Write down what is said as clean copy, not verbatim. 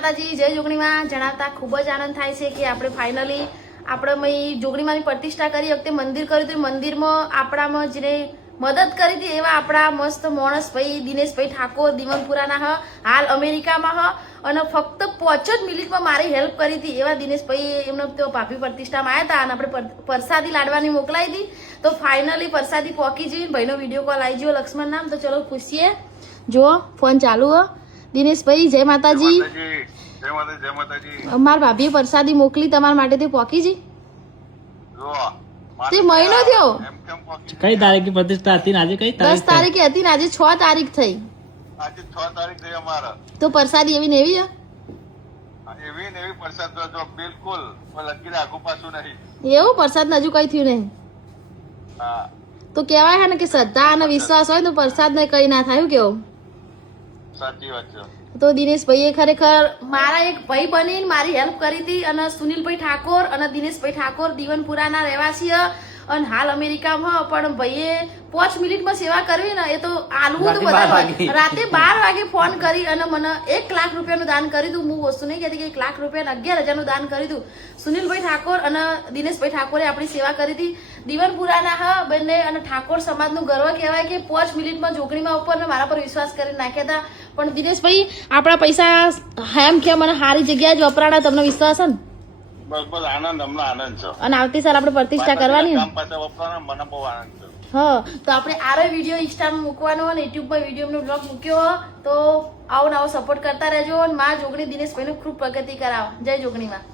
માતાજી, જય જોગણીમાં જણાવતા ખૂબ જ આનંદ થાય છે કે આપણે ફાઇનલી આપણે જોગણીમાંની પ્રતિષ્ઠા કરી વખતે મંદિર કર્યું હતું. મંદિરમાં આપણામાં જેને મદદ કરી હતી એવા આપણા મસ્ત માણસ ભાઈ દિનેશભાઈ ઠાકોર દીવનપુરાના હાલ અમેરિકામાં અને ફક્ત 5 જ મિનિટમાં મારી હેલ્પ કરી હતી એવા દિનેશભાઈ એમનો તો ભાભી પ્રતિષ્ઠામાં આવ્યા હતા અને આપણે પરસાદી લાડવાની મોકલાવી હતી. તો ફાઇનલી પરસાદી પહોંચી જઈ ભાઈનો વિડીયો કોલ આવી ગયો લક્ષ્મણ નામ. તો ચલો ખુશીએ જુઓ ફોન ચાલુ હો. દિનેશભાઈ જય માતાજી. અમારા ભાભીએ પરસાદી મોકલી તમારા માટે તે પહોંચી જઈ તે મહિનો થયો. કઈ તારીખે પ્રતિષ્ઠા હતી આજે? કઈ 10 તારીખે હતી ને આજે 6 તારીખ થઈ. આજે 6 તારીખ થઈ અમારા. તો પરસાદી એવી ને એવી એવી ને એવી પ્રસાદ જો બિલકુલ લગી રાખું પાછું નહીં. એવું પ્રસાદ હજુ કઈ થયું નહીં. હા તો કહેવાય છે ને કે શ્રદ્ધા અને વિશ્વાસ હોય તો પ્રસાદ ને કઈ ના થાય. કેવું સાચી વાત છે. તો દિનેશભાઈએ ખરેખર મારા એક ભાઈ બનીને મારી હેલ્પ કરી હતી અને સુનિલભાઈ ઠાકોર અને દિનેશભાઈ ઠાકોર દીવનપુરાના રહેવાસી અને હાલ અમેરિકામાં પણ ભાઈએ 5 મિનિટમાં સેવા કરવી ને એ તો આલવું તો બધા રાતે 12 વાગે ફોન કરી અને મને 1 લાખ રૂપિયાનું દાન કરી દઉં. હું વસ્તુ નહીં કહેતી કે 1 લાખ રૂપિયા 11,000નું દાન કરી દઉં. સુનિલભાઈ ઠાકોર અને દિનેશભાઈ ઠાકોરે આપણી સેવા કરી હતી. દીવનપુરાના બંને અને ઠાકોર સમાજનું ગર્વ કહેવાય કે 5 મિનિટમાં જોગણીમાં ઉપર ને મારા પર વિશ્વાસ કરીને નાખ્યા હતા. પણ દિનેશભાઈ આપણા પૈસા એમ કે મને સારી જગ્યાએ જ વપરાણા તમને વિશ્વાસ છે ને? બસ બસ આનંદ અમને આનંદ છે. અને આવતી સાલ આપણે પ્રતિષ્ઠા કરવાની ને? કામ પાસે વપરાના મને બહુ આનંદ છે. હા તો આપણે આરો વિડીયો ઇન્સ્ટામાં મૂકવાનો અને યુટ્યુબમાં વિડીયોનો બ્લોગ મૂક્યો તો આવો નવો સપોર્ટ કરતા રહેજો અને માં જોગણી દિનેશભાઈનો ખૂબ પ્રગતિ કરાવો. જય જોગણીમાં.